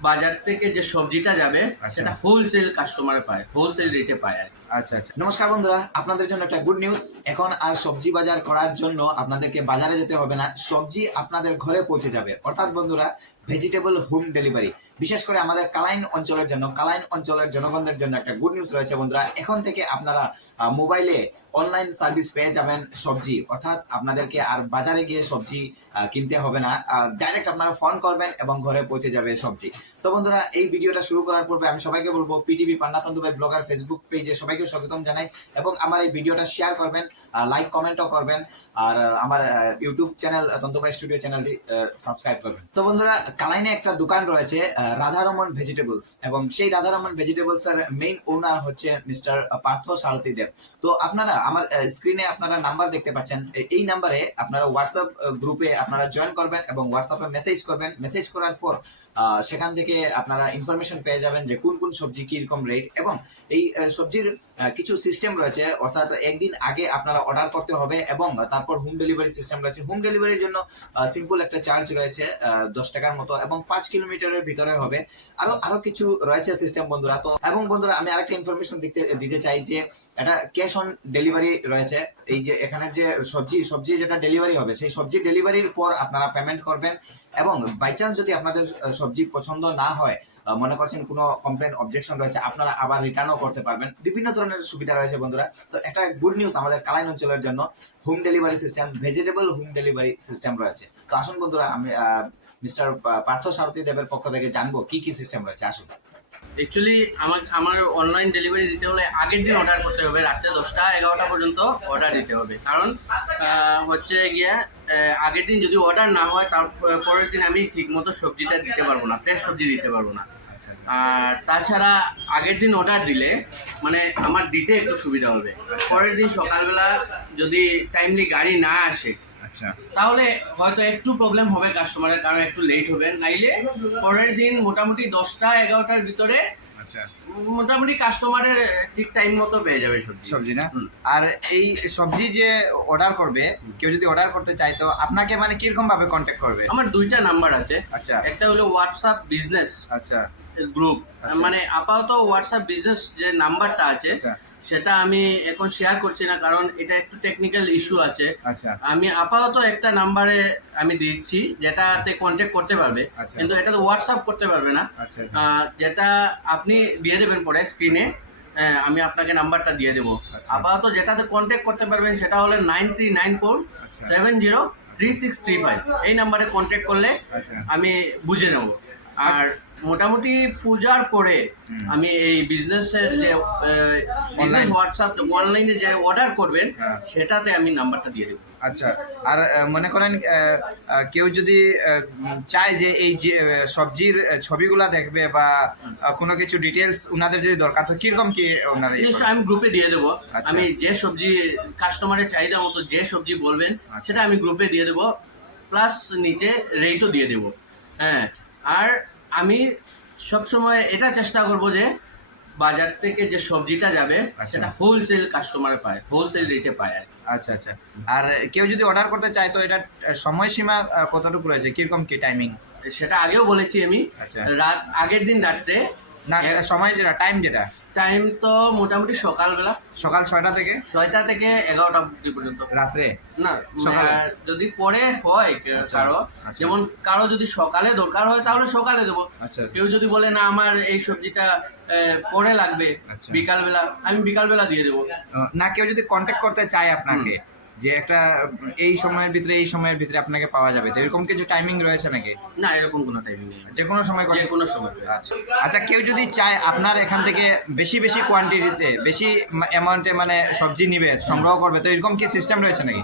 বাজার থেকে যে সবজিটা যাবে আচ্ছা। সেটা হোলসেল কাস্টমারে পায় হোলসেল রেটে পায় আর আচ্ছা আচ্ছা। নমস্কার বন্ধুরা আপনাদের জন্য একটা গুড নিউজ এখন আর সবজি বাজার করার জন্য আপনাদেরকে বাজারে যেতে হবে না সবজি আপনাদের ঘরে পৌঁছে যাবে। অর্থাৎ বন্ধুরা ভেজিটেবল হোম ডেলিভারি বিশেষ করে আমাদের কালাইন অঞ্চলের জন্য কালাইন অঞ্চলের জনগণদের জন্য একটা গুড নিউজ রয়েছে বন্ধুরা। এখন থেকে আপনারা মোবাইলে অনলাইন সার্ভিস পেয়ে যাবেন সবজি। অর্থাৎ আপনাদেরকে আর বাজারে গিয়ে সবজি কিনতে হবে না। ডাইরেক্ট আপনারা ফোন করবেন এবং ঘরে পৌঁছে যাবে সবজি। তো বন্ধুরা, এই ভিডিওটা শুরু করার পূর্বে আমি সবাইকে বলব পিটিভি পান্না তন্তু ভাই ব্লগার ফেসবুক পেজে সবাইকে স্বাগতম জানাই এবং আমার এই ভিডিওটা শেয়ার করবেন লাইক কমেন্টও করবেন। আর আমার ইউটিউব চ্যানেল তন্তুভাই স্টুডিও চ্যানেলটি সাবস্ক্রাইব করবেন। তো বন্ধুরা, কালাইনে একটা দোকান রয়েছে রাধারমন ভেজিটেবলস এবং সেই রাধারমন ভেজিটেবলস এর মেইন ওনার হচ্ছে মিস্টার পার্থ সারথী দেব। তো আপনারা, আমার স্ক্রিনে আপনারা নাম্বার দেখতে পাচ্ছেন। এই নাম্বারে আপনারা হোয়াটসঅ্যাপ গ্রুপে আপনারা জয়েন করবেন এবং হোয়াটসঅ্যাপে মেসেজ করবেন। মেসেজ করার পর সেখান থেকে আপনারা ইনফরমেশন পেয়ে যাবেন যে কোন কোন সবজি কি রকম রেট এবং এই সবজির কিছু সিস্টেম রয়েছে, অর্থাৎ একদিন আগে আপনারা অর্ডার করতে হবে এবং তারপর হোম ডেলিভারি সিস্টেম রয়েছে। হোম ডেলিভারির জন্য সিম্পল একটা চার্জ রয়েছে দশ টাকার মতো এবং পাঁচ কিলোমিটারের ভিতরে হবে। আরও আরও কিছু রয়েছে সিস্টেম বন্ধুরা। তো, এবং বন্ধুরা, আমি আরেকটা ইনফরমেশন দিতে দিতে চাই যে, এটা ক্যাশ অন ডেলিভারি রয়েছে। এই যে, এখানে যে সবজি সবজি যেটা ডেলিভারি হবে, সেই সবজি ডেলিভারির পর আপনারা পেমেন্ট করবেন এবং বাই চান্স যদি আপনাদের সবজি পছন্দ না হয় মনে করছেন কোনো কমপ্লেন অবজেকশন রয়েছে, আপনারা আবার রিটার্নও করতে পারবেন। বিভিন্ন ধরনের সুবিধা রয়েছে বন্ধুরা। তো একটা গুড নিউজ আমাদের কালাইন অঞ্চলের জন্য home delivery system vegetable home delivery system রয়েছে। তো আসুন বন্ধুরা, আমি মিস্টার পার্থ সারথী দেবের পক্ষ থেকে জানব কি কি সিস্টেম রয়েছে। আসুন। অ্যাকচুয়ালি আমার আমার অনলাইন ডেলিভারি দিতে হলে আগের দিন অর্ডার করতে হবে, রাত্রে দশটা, এগারোটা পর্যন্ত অর্ডার দিতে হবে। কারণ হচ্ছে গিয়ে আগের দিন যদি অর্ডার না হয়, তার পরের দিন আমি ঠিকমতো সবজিটা দিতে পারব না ফ্রেশ সবজি দিতে পারব না। আর তাছাড়া আগের দিন অর্ডার দিলে মানে আমার দিতে একটু সুবিধা হবে। পরের দিন সকালবেলা যদি টাইমলি গাড়ি না আসে আচ্ছা। তাহলে হয়তো একটু প্রবলেম হবে কাস্টমারের কারণ একটু লেট হবে। নাইলে পরের দিন মোটামুটি দশটা এগারোটার ভিতরে আচ্ছা। মোটামুটি কাস্টমারের ঠিক টাইম মতো পেয়ে যাবে সবজি। সবজি না? আর এই সবজি যে অর্ডার করবে কেউ যদি অর্ডার করতে চায় তো আপনাকে মানে কীরকম ভাবে কন্ট্যাক্ট করবে? আমার দুইটা নাম্বার আছে। আচ্ছা। একটা হলো হোয়াটসঅ্যাপ বিজনেস আচ্ছা। গ্রুপ আচ্ছা। মানে আপাতত হোয়াটসঅ্যাপ বিজনেস যে নাম্বারটা আছে আচ্ছা। সেটা আমি এখন শেয়ার করছি না কারণ এটা একটু টেকনিক্যাল ইস্যু আছে। আচ্ছা। আমি আপাতত একটা নাম্বারে আমি দিচ্ছি যেটাতে কন্ট্যাক্ট করতে পারবে। কিন্তু এটা তো হোয়াটসঅ্যাপ করতে পারবে না। যেটা আপনি দিয়ে দেবেন পরে স্ক্রিনে আমি আপনাকে নাম্বারটা দিয়ে দেবো। আপাতত যেটাতে কন্ট্যাক্ট করতে পারবেন সেটা হলো nine three nine four. Seven zero three six three five. এই নাম্বারে কন্ট্যাক্ট করলে আমি বুঝে নেব। আর মোটামুটি পূজার পরে আমি এই বিজনেসের যে Online. হোয়াটসঅ্যাপ অনলাইনে যে অর্ডার করবেন হ্যাঁ। সেটাতে আমি নাম্বারটা দিয়ে দেবো আচ্ছা আর মনে করেন কেউ যদি চায় যে এই যে সবজির ছবিগুলা দেখবে বা কোনো কিছু ডিটেলস ওনাদের যদি দরকার তো কীরকম কি ওনারা ইয়ে নিশ্চয় আমি গ্রুপে দিয়ে দেবো আচ্ছা। আমি যে সবজি কাস্টমারের চাহিদা মতো যে সবজি বলবেন আচ্ছা। সেটা আমি গ্রুপে দিয়ে দেবো প্লাস নিচে রেটও দিয়ে দেবো হ্যাঁ আর আমি সবসময় এটা চেষ্টা করব যে বাজার থেকে যে সবজিটা যাবে আচ্ছা। সেটা হোলসেল কাস্টমারে পায় হোলসেল রেটে পায় আর আচ্ছা আচ্ছা। আর কেউ যদি অর্ডার করতে চায় তো এটা সময়সীমা কতটুকু রয়েছে? কীরকম কি টাইমিং সেটা আগেও বলেছি আমি। আচ্ছা। রাত আগের দিন রাত্রে না এটা সময় যেটা টাইম যেটা? টাইম তো মোটামুটি সকালবেলা। সকাল ছয়টা থেকে? ছয়টা থেকে এগারোটা অবধি পর্যন্ত। রাত্রে? না সকালে? যদি পরে হয় আচ্ছা, কারও আচ্ছা। যেমন কারও যদি সকালে দরকার হয় তাহলে সকালে দেবো। আচ্ছা। কেউ যদি বলে না আমার এই সবজিটা পরে লাগবে। বিকালবেলা আমি বিকালবেলা দিয়ে দেবো। না কেউ যদি কন্ট্যাক্ট করতে চায় আপনাকে যে একটা এই সময়ের ভিতরে এই সময়ের ভিতরে আপনাকে পাওয়া যাবে। তো এরকম কিছু টাইমিং রয়েছে নাকি? না এরকম কোনো টাইমিং নেই। যে কোনো সময় যে কোনো সময় আচ্ছা। আচ্ছা কেউ যদি চায় আপনার এখান থেকে বেশি বেশি কোয়ান্টিটিতে বেশি অ্যামাউন্টে মানে সবজি নিবে সংগ্রহ করবে তো এরকম কি সিস্টেম রয়েছে নাকি?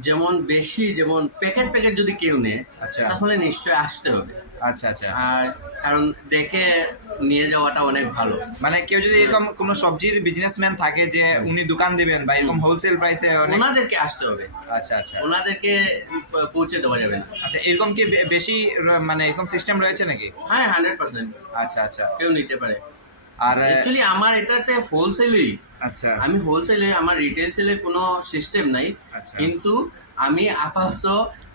যেমন বেশি যেমন প্যাকেট প্যাকেট যদি কেউ নেয় আচ্ছা। তাহলে নিশ্চয় আসতে হবে। আচ্ছা আচ্ছা। আর কারণ দেখে নিয়ে যাওয়াটা অনেক ভালো। মানে কেউ যদি এরকম কোনো সবজির বিজনেসম্যান থাকে যে উনি দোকান দিবেন বা এরকম হোলসেল প্রাইসে ওনাদেরকে আসতে হবে। আচ্ছা আচ্ছা। ওনাদেরকে পৌঁছে দেওয়া যাবে না। আচ্ছা এরকম কি বেশি মানে এরকম সিস্টেম রয়েছে নাকি? হ্যাঁ হান্ড্রেড পার্সেন্ট আচ্ছা আচ্ছা। কেউ নিতে পারে। আর অ্যাকচুয়ালি আমার এটাতে হোলসেলই আচ্ছা। আমি হোলসেলে আমার রিটেল সেলের কোনো সিস্টেম নাই। আচ্ছা। কিন্তু আমি আপাতত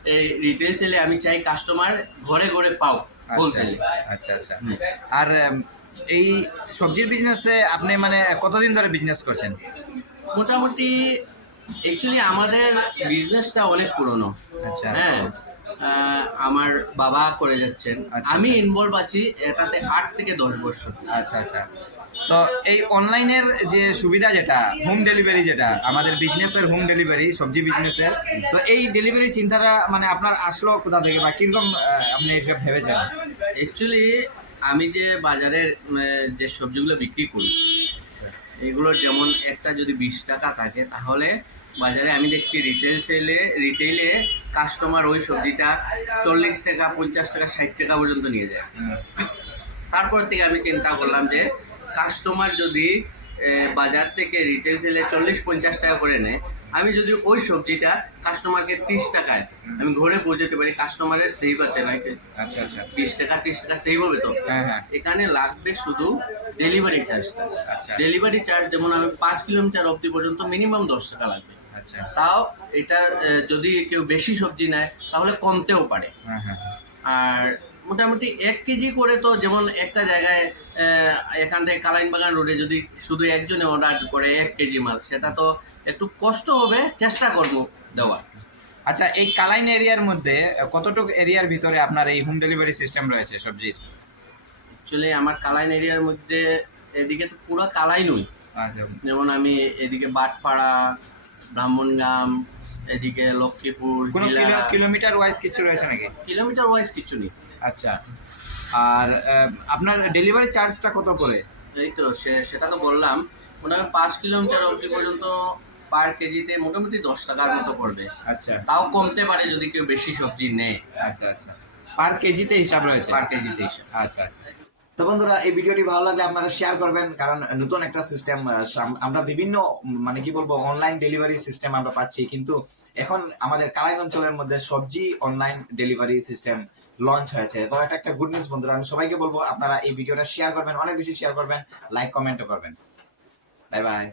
এই রিটেল সেলে আমি চাই কাস্টমার ঘরে ঘরে পাও হোলসেলে আচ্ছা আচ্ছা। আর এই সবজির বিজনেসে আপনি মানে কতদিন ধরে বিজনেস করছেন? মোটামুটি অ্যাকচুয়ালি আমাদের বিজনেসটা অনেক পুরনো। আচ্ছা। হ্যাঁ। আমার বাবা করে যাচ্ছেন। আচ্ছা। আমি ইনভলভ আছি এটাতে আট থেকে দশ বছর। আচ্ছা আচ্ছা। তো এই অনলাইনের যে সুবিধা যেটা হোম ডেলিভারি যেটা আমাদের বিজনেসের হোম ডেলিভারি সবজি বিজনেসের তো এই ডেলিভারি চিন্তাটা মানে আপনার আসলো কোথা থেকে বা কীরকম আপনি এটা ভেবেছেন? অ্যাকচুয়ালি আমি যে বাজারের যে সবজিগুলো বিক্রি করি এগুলোর যেমন একটা যদি বিশ টাকা থাকে, তাহলে বাজারে আমি দেখছি রিটেল সেলে রিটেলে কাস্টমার ওই সবজিটা চল্লিশ টাকা, পঞ্চাশ টাকা, ষাট টাকা পর্যন্ত নিয়ে যায়। তারপর থেকে আমি চিন্তা করলাম যে কাস্টমার যদি বাজার থেকে রিটেল সেলে চল্লিশ, পঞ্চাশ টাকা করে নেয় আমি যদি ওই সবজিটা কাস্টমারকে ত্রিশ টাকায় আমি ঘরে পৌঁছাতে পারি কাস্টমারের সেভ আছে নাকি? আচ্ছা আচ্ছা। বিশ টাকা ত্রিশ টাকা সেভ হবে তো? হ্যাঁ হ্যাঁ। এখানে লাগবে শুধু ডেলিভারি চার্জটা আচ্ছা। ডেলিভারি চার্জ যেমন আমি পাঁচ কিলোমিটার অবধি পর্যন্ত মিনিমাম দশ টাকা লাগবে। আচ্ছা। তাও এটার যদি কেউ বেশি সবজি নেয় তাহলে কমতেও পারে। হ্যাঁ আর মোটামুটি এক কেজি করে তো যেমন একটা জায়গায় এখান থেকে কালাইন বাগান রোডে যদি শুধু একজনে অর্ডার করে এক কেজি মাল সেটা তো একটু কষ্ট হবে চেষ্টা করব দেওয়ার। আচ্ছা এই কালাইন এরিয়ার মধ্যে কতটুকু এরিয়ার ভিতরে আপনার এই হোম ডেলিভারি সিস্টেম রয়েছে সবজির? অ্যাকচুয়ালি আমার কালাইন এরিয়ার মধ্যে এদিকে তো পুরো কালাই নই আচ্ছা। যেমন আমি এদিকে বাটপাড়া ব্রাহ্মণগ্রাম এদিকে লক্ষ্মীপুর কোনো কিলোমিটার ওয়াইজ কিছু রয়েছে নাকি? কিলোমিটার ওয়াইজ কিছু নেই। আচ্ছা। আর আপনার ডেলিভারি চার্জটা কত করে? এই তো সে- সেটা তো বললাম। মোটামুটি পাঁচ কিলোমিটার অবধি পর্যন্ত পার কেজিতে মোটামুটি দশ টাকার মতো পড়বে। আচ্ছা। তাও কমতে পারে যদি কেউ বেশি সবজি নেয়। আচ্ছা আচ্ছা। পার কেজিতে হিসাব রয়েছে? পার কেজিতে হিসাব। আচ্ছা আচ্ছা। তো বন্ধুরা এই ভিডিওটি ভালো লাগলে আপনারা শেয়ার করবেন কারণ নতুন একটা সিস্টেম আমরা বিভিন্ন মানে কি বলব অনলাইন ডেলিভারি সিস্টেম আমরা পাচ্ছি কিন্তু এখন আমাদের কালাই অঞ্চলের মধ্যে সবজি অনলাইন ডেলিভারি সিস্টেম লঞ্চ হয়েছে। তো এটা একটা গুড নিউজ বন্ধুরা। আমি সবাইকে বলব আপনারা এই ভিডিওটা শেয়ার করবেন অনেক বেশি শেয়ার করবেন লাইক কমেন্টও করবেন। Bye bye